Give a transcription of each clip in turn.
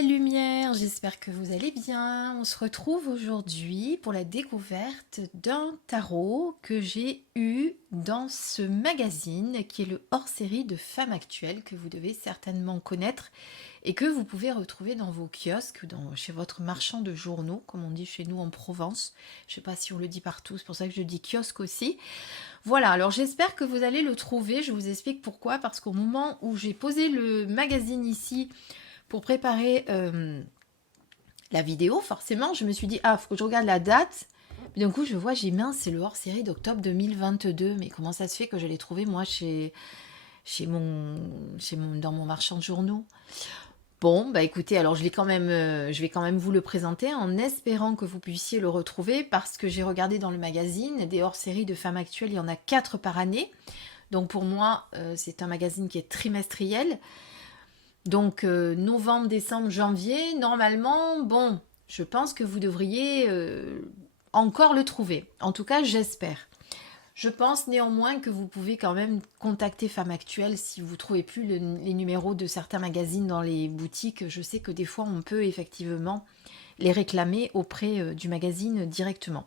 belle lumière, j'espère que vous allez bien. On se retrouve aujourd'hui pour la découverte d'un tarot que j'ai eu dans ce magazine qui est le hors-série de Femmes Actuelles que vous devez certainement connaître et que vous pouvez retrouver dans vos kiosques, chez votre marchand de journaux, comme on dit chez nous en Provence. Je ne sais pas si on le dit partout, c'est pour ça que je dis kiosque aussi. Voilà, alors j'espère que vous allez le trouver, je vous explique pourquoi, parce qu'au moment où j'ai posé le magazine ici pour préparer la vidéo, forcément, je me suis dit, ah, faut que je regarde la date. Mais d'un coup, je vois, j'ai mince, c'est le hors-série d'octobre 2022. Mais comment ça se fait que je l'ai trouvé, moi, dans mon marchand de journaux? Bon, bah écoutez, alors je vais quand même vous le présenter en espérant que vous puissiez le retrouver parce que j'ai regardé dans le magazine des hors-séries de Femmes Actuelles, il y en a 4 par année. Donc pour moi, c'est un magazine qui est trimestriel. Donc novembre, décembre, janvier, normalement, bon, je pense que vous devriez encore le trouver. En tout cas, j'espère. Je pense néanmoins que vous pouvez quand même contacter Femmes Actuelles si vous ne trouvez plus les numéros de certains magazines dans les boutiques. Je sais que des fois, on peut effectivement les réclamer auprès du magazine directement.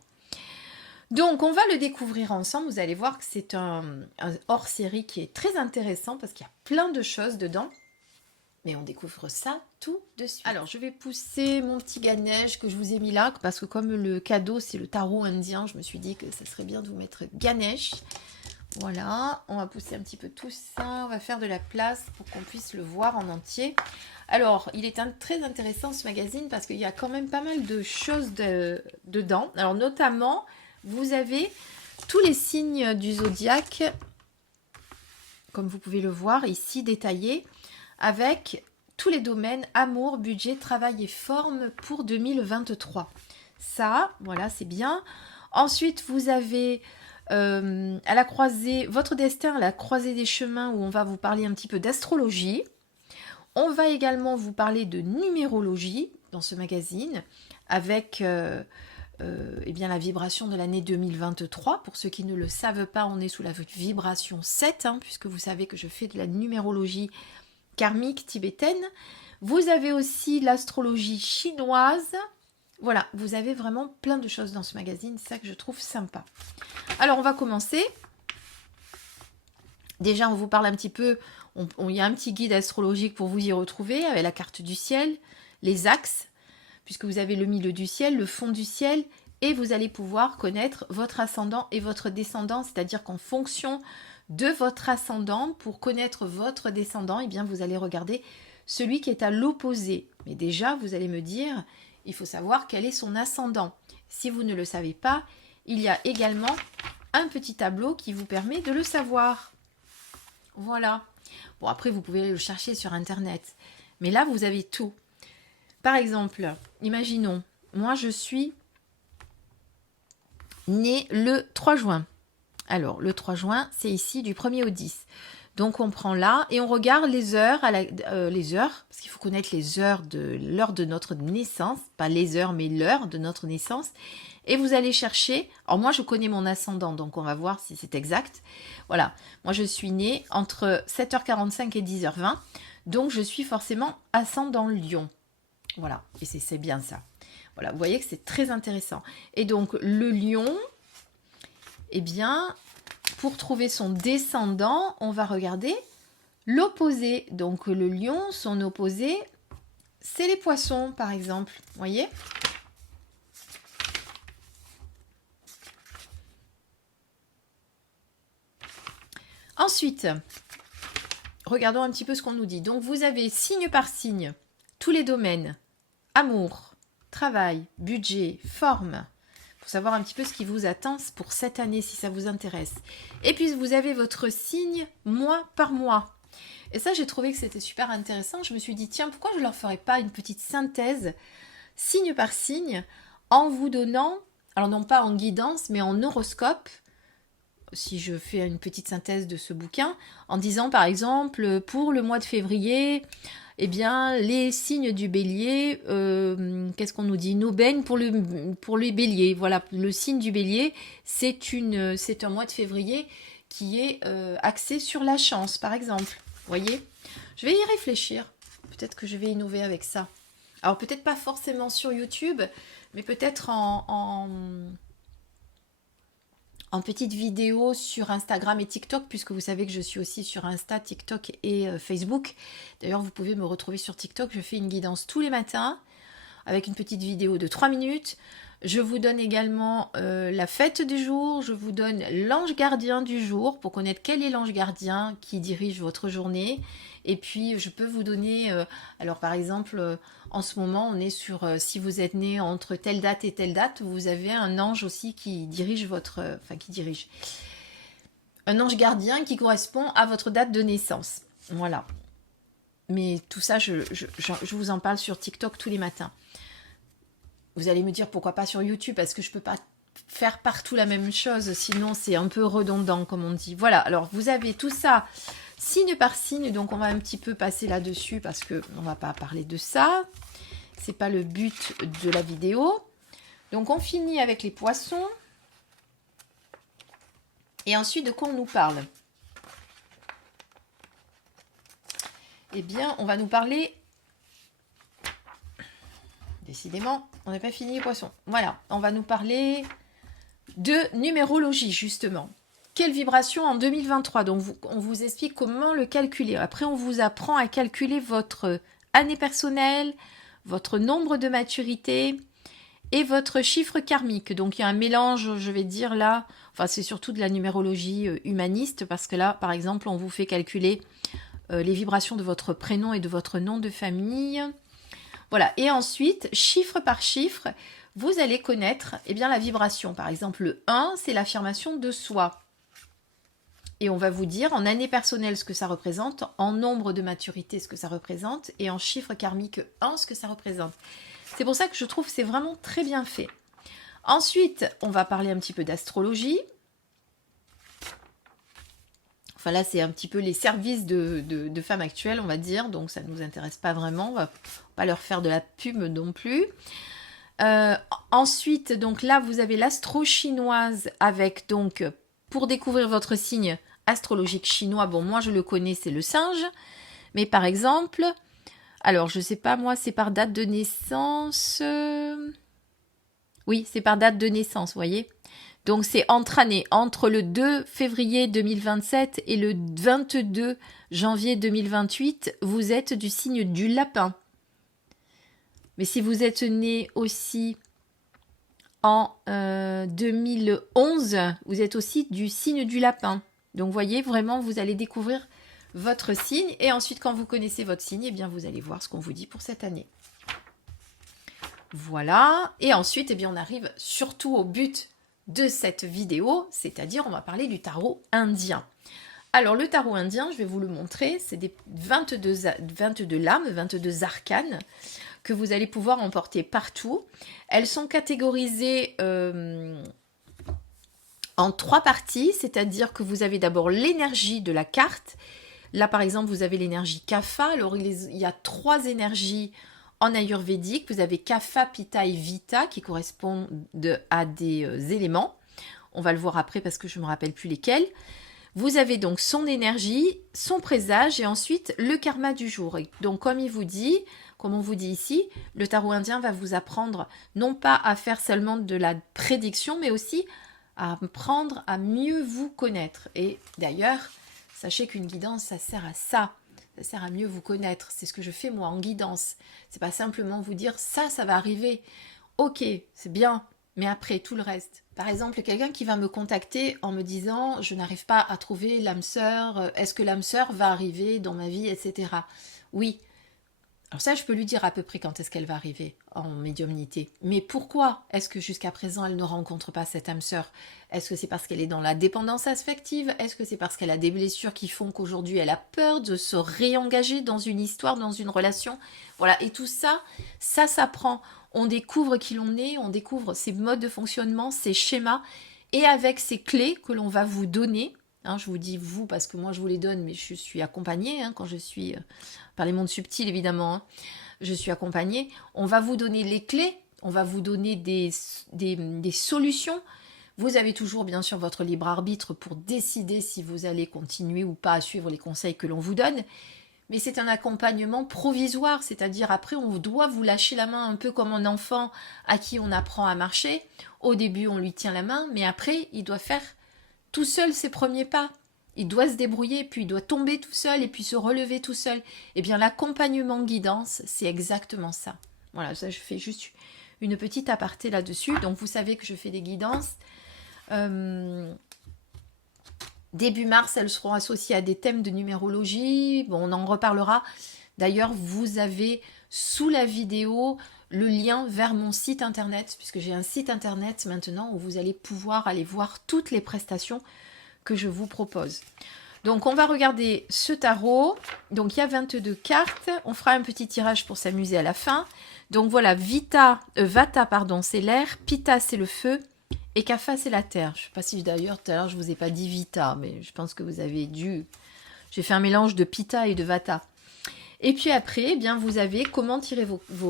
Donc, on va le découvrir ensemble. Vous allez voir que c'est un hors-série qui est très intéressant parce qu'il y a plein de choses dedans. Mais on découvre ça tout de suite. Alors, je vais pousser mon petit Ganesh que je vous ai mis là, parce que comme le cadeau, c'est le tarot indien, je me suis dit que ça serait bien de vous mettre Ganesh. Voilà, on va pousser un petit peu tout ça, on va faire de la place pour qu'on puisse le voir en entier. Alors, il est très intéressant ce magazine parce qu'il y a quand même pas mal de choses dedans. Alors, notamment, vous avez tous les signes du zodiaque, comme vous pouvez le voir ici détaillés, avec tous les domaines amour, budget, travail et forme pour 2023. Ça, voilà, c'est bien. Ensuite, vous avez à la croisée, votre destin à la croisée des chemins où on va vous parler un petit peu d'astrologie. On va également vous parler de numérologie dans ce magazine avec eh bien, la vibration de l'année 2023. Pour ceux qui ne le savent pas, on est sous la vibration 7, puisque vous savez que je fais de la numérologie karmique tibétaine. Vous avez aussi l'astrologie chinoise. Voilà, vous avez vraiment plein de choses dans ce magazine, c'est ça que je trouve sympa. Alors, on va commencer. Déjà, on vous parle un petit peu, il y a un petit guide astrologique pour vous y retrouver, avec la carte du ciel, les axes, puisque vous avez le milieu du ciel, le fond du ciel, et vous allez pouvoir connaître votre ascendant et votre descendant, c'est-à-dire qu'en fonction de votre ascendant, pour connaître votre descendant, eh bien vous allez regarder celui qui est à l'opposé. Mais déjà, vous allez me dire, il faut savoir quel est son ascendant. Si vous ne le savez pas, il y a également un petit tableau qui vous permet de le savoir. Voilà. Bon, après, vous pouvez le chercher sur Internet. Mais là, vous avez tout. Par exemple, imaginons, moi je suis née le 3 juin. Alors, le 3 juin, c'est ici du 1er au 10. Donc, on prend là et on regarde les heures, les heures, parce qu'il faut connaître les heures de l'heure de notre naissance, pas les heures, mais l'heure de notre naissance. Et vous allez chercher, alors moi, je connais mon ascendant, donc on va voir si c'est exact. Voilà, moi, je suis née entre 7h45 et 10h20, donc je suis forcément ascendant Lion. Voilà, et c'est bien ça. Voilà, vous voyez que c'est très intéressant. Et donc, le Lion... Eh bien, pour trouver son descendant, on va regarder l'opposé. Donc, le lion, son opposé, c'est les poissons, par exemple. Vous voyez ? Ensuite, regardons un petit peu ce qu'on nous dit. Donc, vous avez signe par signe, tous les domaines. Amour, travail, budget, forme. Pour savoir un petit peu ce qui vous attend pour cette année, si ça vous intéresse. Et puis, vous avez votre signe mois par mois. Et ça, j'ai trouvé que c'était super intéressant. Je me suis dit, tiens, pourquoi je ne leur ferais pas une petite synthèse, signe par signe, en vous donnant, alors non pas en guidance, mais en horoscope, si je fais une petite synthèse de ce bouquin, en disant, par exemple, pour le mois de février... Eh bien, les signes du bélier, qu'est-ce qu'on nous dit? Une aubaine pour les béliers. Voilà, le signe du bélier, c'est un mois de février qui est axé sur la chance, par exemple. Vous voyez? Je vais y réfléchir. Peut-être que je vais innover avec ça. Alors peut-être pas forcément sur YouTube, mais peut-être en petite vidéo sur Instagram et TikTok, puisque vous savez que je suis aussi sur Insta, TikTok et Facebook. D'ailleurs, vous pouvez me retrouver sur TikTok. Je fais une guidance tous les matins avec une petite vidéo de 3 minutes. Je vous donne également la fête du jour. Je vous donne l'ange gardien du jour pour connaître quel est l'ange gardien qui dirige votre journée. Et puis, je peux vous donner... alors, par exemple, en ce moment, on est sur... si vous êtes né entre telle date et telle date, vous avez un ange aussi qui dirige votre... enfin, qui dirige. Un ange gardien qui correspond à votre date de naissance. Voilà. Mais tout ça, je vous en parle sur TikTok tous les matins. Vous allez me dire pourquoi pas sur YouTube, parce que je ne peux pas faire partout la même chose, sinon c'est un peu redondant comme on dit. Voilà, alors vous avez tout ça signe par signe, donc on va un petit peu passer là-dessus parce qu'on ne va pas parler de ça. C'est pas le but de la vidéo. Donc on finit avec les poissons. Et ensuite, de quoi on nous parle? Eh bien, on va nous parler... Décidément, on n'a pas fini les poissons. Voilà, on va nous parler de numérologie, justement. Quelle vibration en 2023? Donc, on vous explique comment le calculer. Après, on vous apprend à calculer votre année personnelle, votre nombre de maturité et votre chiffre karmique. Donc, il y a un mélange, je vais dire là, enfin, c'est surtout de la numérologie humaniste, parce que là, par exemple, on vous fait calculer les vibrations de votre prénom et de votre nom de famille. Voilà, et ensuite, chiffre par chiffre, vous allez connaître la vibration. Par exemple, le 1, c'est l'affirmation de soi. Et on va vous dire en année personnelle ce que ça représente, en nombre de maturité ce que ça représente, et en chiffre karmique 1 ce que ça représente. C'est pour ça que je trouve que c'est vraiment très bien fait. Ensuite, on va parler un petit peu d'astrologie. Enfin là, c'est un petit peu les services de femmes actuelles, on va dire. Donc ça ne nous intéresse pas vraiment. On va pas leur faire de la pub non plus. Ensuite, donc là, vous avez l'astro chinoise avec, donc, pour découvrir votre signe astrologique chinois. Bon, moi, je le connais, c'est le singe. Mais par exemple, alors, je sais pas, moi, c'est par date de naissance. Oui, c'est par date de naissance, vous voyez. Donc, c'est entre années, entre le 2 février 2027 et le 22 janvier 2028, vous êtes du signe du lapin. Mais si vous êtes né aussi en 2011, vous êtes aussi du signe du lapin. Donc, vous voyez, vraiment, vous allez découvrir votre signe. Et ensuite, quand vous connaissez votre signe, eh bien, vous allez voir ce qu'on vous dit pour cette année. Voilà. Et ensuite, eh bien, on arrive surtout au but de cette vidéo, c'est-à-dire on va parler du tarot indien. Alors le tarot indien, je vais vous le montrer, c'est des 22 lames, 22 arcanes que vous allez pouvoir emporter partout. Elles sont catégorisées en 3 parties, c'est-à-dire que vous avez d'abord l'énergie de la carte. Là par exemple, vous avez l'énergie Kapha. Alors il y a 3 énergies en ayurvédique. Vous avez Kapha, Pitta et Vita qui correspondent à des éléments. On va le voir après parce que je ne me rappelle plus lesquels. Vous avez donc son énergie, son présage et ensuite le karma du jour. Et donc comme on vous dit ici, le tarot indien va vous apprendre non pas à faire seulement de la prédiction, mais aussi à apprendre à mieux vous connaître. Et d'ailleurs, sachez qu'une guidance, ça sert à ça. Ça sert à mieux vous connaître. C'est ce que je fais moi en guidance. C'est pas simplement vous dire ça va arriver. Ok, c'est bien, mais après tout le reste. Par exemple, quelqu'un qui va me contacter en me disant je n'arrive pas à trouver l'âme sœur. Est-ce que l'âme sœur va arriver dans ma vie, etc. Oui. Alors ça, je peux lui dire à peu près quand est-ce qu'elle va arriver en médiumnité. Mais pourquoi est-ce que jusqu'à présent, elle ne rencontre pas cette âme sœur? Est-ce que c'est parce qu'elle est dans la dépendance affective? Est-ce que c'est parce qu'elle a des blessures qui font qu'aujourd'hui, elle a peur de se réengager dans une histoire, dans une relation? Voilà, et tout ça, ça s'apprend. On découvre qui l'on est, on découvre ses modes de fonctionnement, ses schémas, et avec ces clés que l'on va vous donner. Je vous dis vous parce que moi je vous les donne, mais je suis accompagnée quand je suis par les mondes subtils évidemment. Je suis accompagnée. On va vous donner les clés, on va vous donner des solutions. Vous avez toujours bien sûr votre libre arbitre pour décider si vous allez continuer ou pas à suivre les conseils que l'on vous donne. mais c'est un accompagnement provisoire, c'est-à-dire après on doit vous lâcher la main un peu comme un enfant à qui on apprend à marcher. Au début on lui tient la main, mais après il doit faire tout seul ses premiers pas. Il doit se débrouiller, puis il doit tomber tout seul et puis se relever tout seul. Eh bien l'accompagnement guidance, c'est exactement ça. Voilà, ça je fais juste une petite aparté là-dessus. Donc vous savez que je fais des guidances. Début mars, elles seront associées à des thèmes de numérologie. Bon, on en reparlera. D'ailleurs, vous avez sous la vidéo le lien vers mon site internet, puisque j'ai un site internet maintenant où vous allez pouvoir aller voir toutes les prestations que je vous propose. Donc, on va regarder ce tarot. Donc, il y a 22 cartes. On fera un petit tirage pour s'amuser à la fin. Donc, voilà, Vata, pardon, c'est l'air. Pitta, c'est le feu. Et Kapha, c'est la terre. Je ne sais pas si d'ailleurs, tout à l'heure, je ne vous ai pas dit Vita, mais je pense que vous avez dû... J'ai fait un mélange de Pitta et de Vata. Et puis après, eh bien, vous avez comment tirer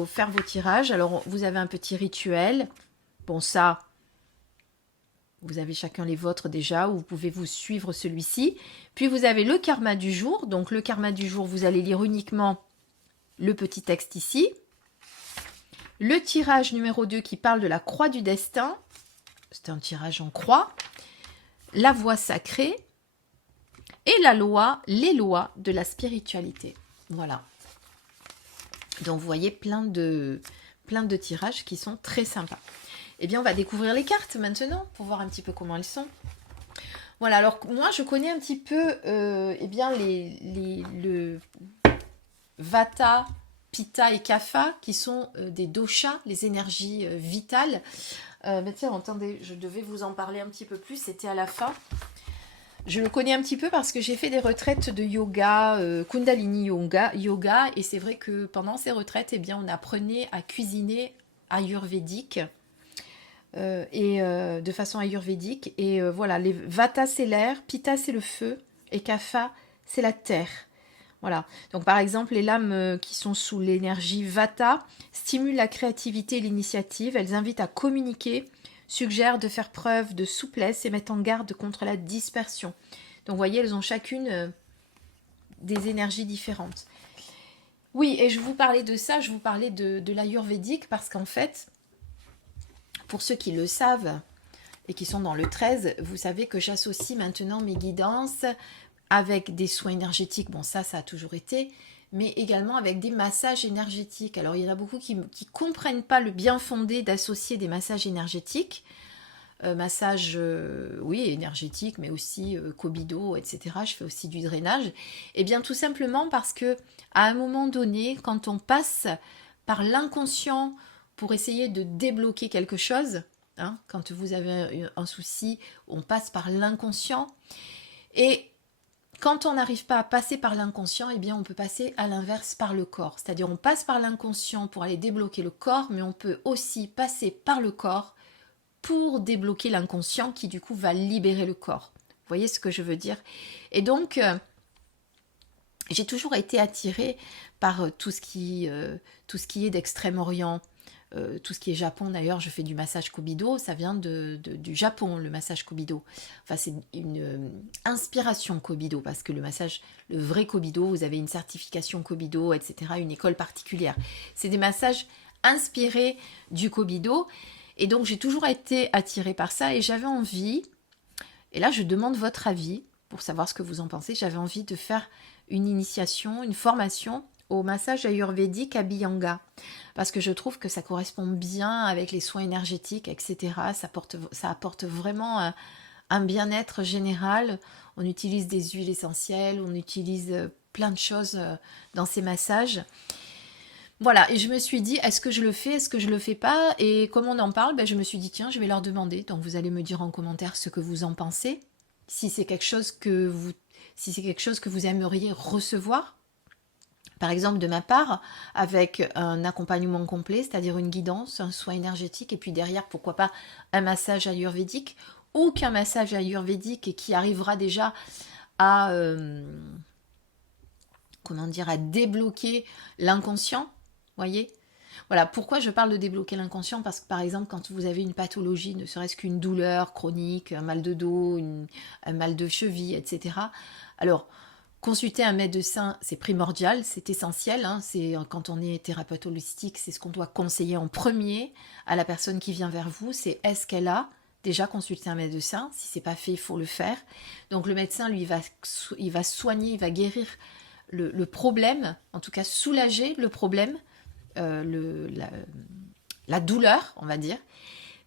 faire vos tirages. Alors, vous avez un petit rituel. Bon, ça, vous avez chacun les vôtres déjà, ou vous pouvez vous suivre celui-ci. Puis, vous avez le karma du jour. Donc, le karma du jour, vous allez lire uniquement le petit texte ici. Le tirage numéro 2 qui parle de la croix du destin. C'est un tirage en croix. La voie sacrée et les lois de la spiritualité. Voilà. Donc, vous voyez plein de tirages qui sont très sympas. Eh bien, on va découvrir les cartes maintenant pour voir un petit peu comment elles sont. Voilà, alors moi, je connais un petit peu eh bien, le Vata, Pitta et Kapha qui sont des doshas, les énergies vitales. Mais tiens, attendez, je devais vous en parler un petit peu plus, c'était à la fin. Je le connais un petit peu parce que j'ai fait des retraites de yoga, Kundalini yoga, et c'est vrai que pendant ces retraites, eh bien, on apprenait à cuisiner ayurvédique, de façon ayurvédique. Et voilà, les Vata c'est l'air, Pitta c'est le feu, et Kapha c'est la terre. Voilà, donc par exemple, les lames qui sont sous l'énergie Vata stimulent la créativité et l'initiative. Elles invitent à communiquer, suggèrent de faire preuve de souplesse et mettent en garde contre la dispersion. Donc vous voyez, elles ont chacune des énergies différentes. Oui, et je vous parlais de ça, je vous parlais de l'ayurvédique parce qu'en fait, pour ceux qui le savent et qui sont dans le 13, vous savez que j'associe maintenant mes guidances avec des soins énergétiques, bon ça a toujours été, mais également avec des massages énergétiques. Alors il y en a beaucoup qui ne comprennent pas le bien fondé d'associer des massages énergétiques, massages oui énergétiques, mais aussi Kobido, etc. Je fais aussi du drainage. Et bien tout simplement parce que à un moment donné, quand on passe par l'inconscient pour essayer de débloquer quelque chose, hein, quand vous avez un souci, on passe par l'inconscient. Et quand on n'arrive pas à passer par l'inconscient, eh bien on peut passer à l'inverse par le corps. C'est-à-dire on passe par l'inconscient pour aller débloquer le corps, mais on peut aussi passer par le corps pour débloquer l'inconscient qui du coup va libérer le corps. Vous voyez ce que je veux dire? Et donc, j'ai toujours été attirée par tout ce qui est d'Extrême-Orient. Tout ce qui est Japon, d'ailleurs, je fais du massage Kobido, ça vient du Japon, le massage Kobido. Enfin, c'est une inspiration Kobido, parce que le vrai Kobido, vous avez une certification Kobido, etc., une école particulière. C'est des massages inspirés du Kobido, et donc j'ai toujours été attirée par ça, et j'avais envie, et là je demande votre avis, pour savoir ce que vous en pensez, j'avais envie de faire une initiation, une formation au massage ayurvédique Abhyanga, parce que je trouve que ça correspond bien avec les soins énergétiques, etc. Ça apporte vraiment un bien-être général. On utilise des huiles essentielles, on utilise plein de choses dans ces massages. Voilà, et je me suis dit, est-ce que je le fais, est-ce que je le fais pas? Et comme on en parle, je me suis dit, tiens, je vais leur demander. Donc vous allez me dire en commentaire ce que vous en pensez, si c'est quelque chose que vous aimeriez recevoir. Par exemple, de ma part, avec un accompagnement complet, c'est-à-dire une guidance, un soin énergétique, et puis derrière, pourquoi pas, un massage ayurvédique, ou qu'un massage ayurvédique et qui arrivera déjà à, à débloquer l'inconscient, voyez? Voilà, pourquoi je parle de débloquer l'inconscient? Parce que par exemple, quand vous avez une pathologie, ne serait-ce qu'une douleur chronique, un mal de dos, un mal de cheville, etc. Alors, Consulter un médecin, c'est primordial, c'est essentiel. Hein, quand on est thérapeute holistique, c'est ce qu'on doit conseiller en premier à la personne qui vient vers vous. C'est est-ce qu'elle a déjà consulté un médecin? Si c'est pas fait, il faut le faire. Donc le médecin, lui, il va soigner, il va guérir le problème, en tout cas soulager le problème, la douleur, on va dire.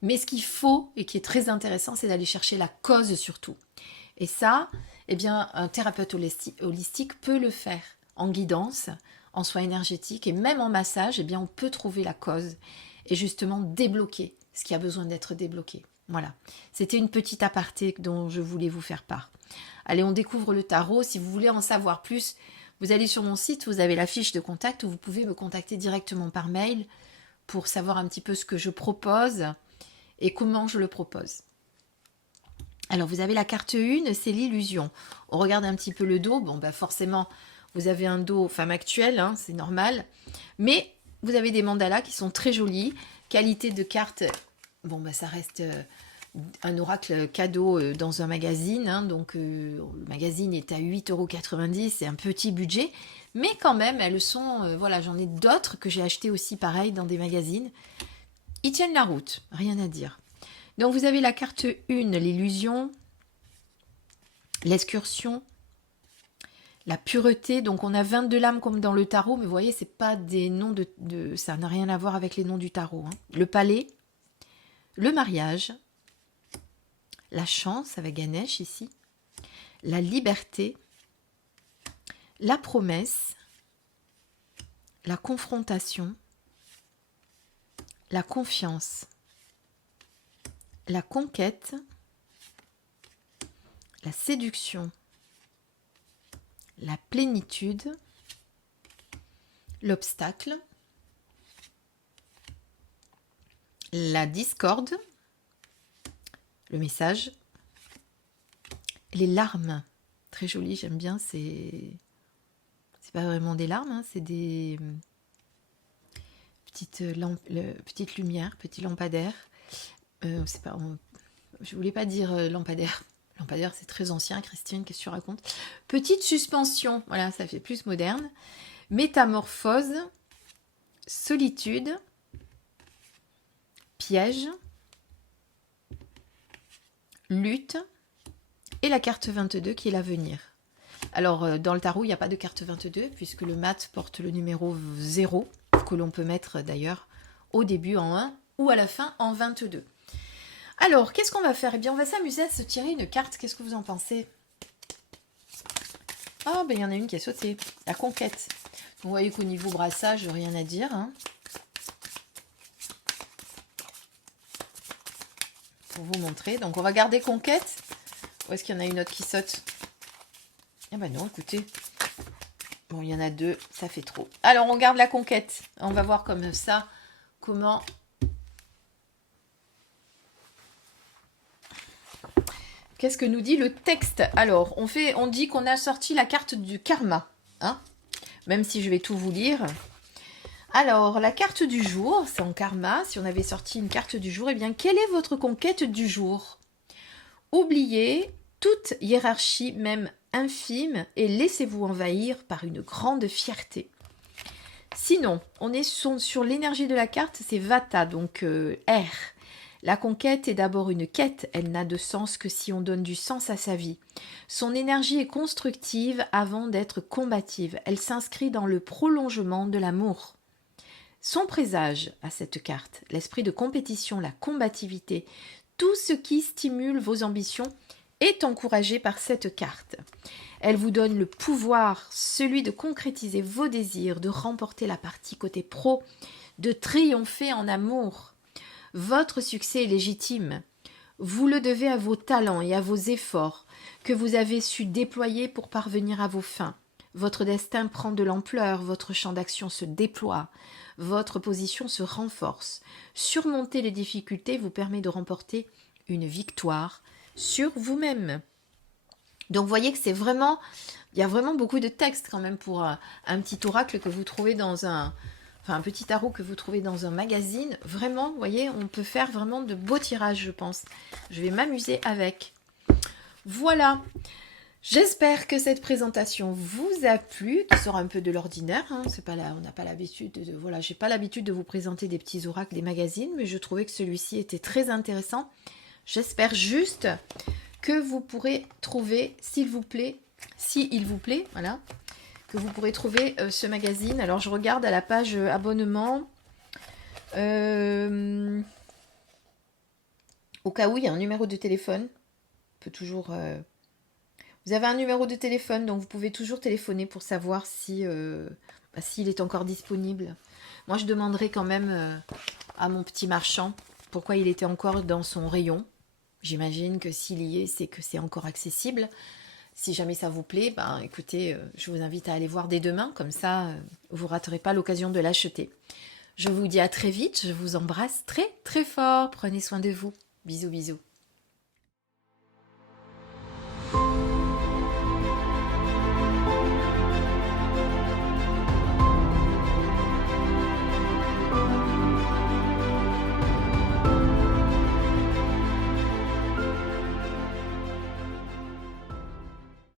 Mais ce qu'il faut, et qui est très intéressant, c'est d'aller chercher la cause surtout. Et ça, eh bien, un thérapeute holistique peut le faire en guidance, en soins énergétiques et même en massage. Eh bien, on peut trouver la cause et justement débloquer ce qui a besoin d'être débloqué. Voilà, c'était une petite aparté dont je voulais vous faire part. Allez, on découvre le tarot. Si vous voulez en savoir plus, vous allez sur mon site, vous avez la fiche de contact où vous pouvez me contacter directement par mail pour savoir un petit peu ce que je propose et comment je le propose. Alors, vous avez la carte 1, c'est l'illusion. On regarde un petit peu le dos. Bon, ben forcément, vous avez un dos femme actuelle, hein, c'est normal. Mais vous avez des mandalas qui sont très jolis. Qualité de carte, bon, ben ça reste un oracle cadeau dans un magazine. Hein, donc, le magazine est à 8,90 €. C'est un petit budget. Mais quand même, elles sont... voilà, j'en ai d'autres que j'ai acheté aussi pareil dans des magazines. Ils tiennent la route, rien à dire. Donc, vous avez la carte 1, l'illusion, l'excursion, la pureté. Donc, on a 22 lames comme dans le tarot, mais vous voyez, c'est pas des noms ça n'a rien à voir avec les noms du tarot. Hein. Le palais, le mariage, la chance avec Ganesh ici, la liberté, la promesse, la confrontation, la confiance, la conquête, la séduction, la plénitude, l'obstacle, la discorde, le message, les larmes. Très joli, j'aime bien, c'est pas vraiment des larmes, hein, c'est des petites lumières, petits lampadaires. Je voulais pas dire lampadaire. Lampadaire, c'est très ancien, Christine, qu'est-ce que tu racontes? Petite suspension, voilà, ça fait plus moderne. Métamorphose, solitude, piège, lutte, et la carte 22 qui est l'avenir. Alors, dans le tarot, il n'y a pas de carte 22, puisque le mat porte le numéro 0, que l'on peut mettre d'ailleurs au début en 1 ou à la fin en 22. Alors, qu'est-ce qu'on va faire? Eh bien, on va s'amuser à se tirer une carte. Qu'est-ce que vous en pensez? Ah, ben il y en a une qui a sauté. La conquête. Vous voyez qu'au niveau brassage, rien à dire. Hein. Pour vous montrer. Donc, on va garder conquête. Ou est-ce qu'il y en a une autre qui saute? Eh ben non, écoutez. Bon, il y en a 2, ça fait trop. Alors, on garde la conquête. On va voir comme ça comment... Qu'est-ce que nous dit le texte? Alors, on dit qu'on a sorti la carte du karma. Hein, même si je vais tout vous lire. Alors, la carte du jour, c'est en karma. Si on avait sorti une carte du jour, eh bien, quelle est votre conquête du jour? Oubliez toute hiérarchie, même infime, et laissez-vous envahir par une grande fierté. Sinon, on est sur l'énergie de la carte, c'est Vata, donc R. La conquête est d'abord une quête, elle n'a de sens que si on donne du sens à sa vie. Son énergie est constructive avant d'être combative, elle s'inscrit dans le prolongement de l'amour. Son présage à cette carte, l'esprit de compétition, la combativité, tout ce qui stimule vos ambitions est encouragé par cette carte. Elle vous donne le pouvoir, celui de concrétiser vos désirs, de remporter la partie côté pro, de triompher en amour. Votre succès est légitime. Vous le devez à vos talents et à vos efforts que vous avez su déployer pour parvenir à vos fins. Votre destin prend de l'ampleur, votre champ d'action se déploie, votre position se renforce. Surmonter les difficultés vous permet de remporter une victoire sur vous-même. Donc vous voyez que c'est vraiment, il y a vraiment beaucoup de texte quand même pour un petit oracle que vous trouvez dans un petit tarot que vous trouvez dans un magazine. Vraiment, vous voyez, on peut faire vraiment de beaux tirages, je pense. Je vais m'amuser avec. Voilà. J'espère que cette présentation vous a plu, qui sort un peu de l'ordinaire. Hein. C'est pas là, on n'a pas l'habitude voilà, j'ai pas l'habitude de vous présenter des petits oracles, des magazines, mais je trouvais que celui-ci était très intéressant. J'espère juste que vous pourrez trouver, s'il vous plaît, voilà, que vous pourrez trouver ce magazine. Alors je regarde à la page abonnement. Au cas où il y a un numéro de téléphone, on peut toujours. Vous avez un numéro de téléphone, donc vous pouvez toujours téléphoner pour savoir si s'il est encore disponible. Moi, je demanderai quand même à mon petit marchand pourquoi il était encore dans son rayon. J'imagine que s'il y est, c'est que c'est encore accessible. Si jamais ça vous plaît, ben écoutez, je vous invite à aller voir dès demain, comme ça, vous ne raterez pas l'occasion de l'acheter. Je vous dis à très vite, je vous embrasse très très fort. Prenez soin de vous. Bisous bisous.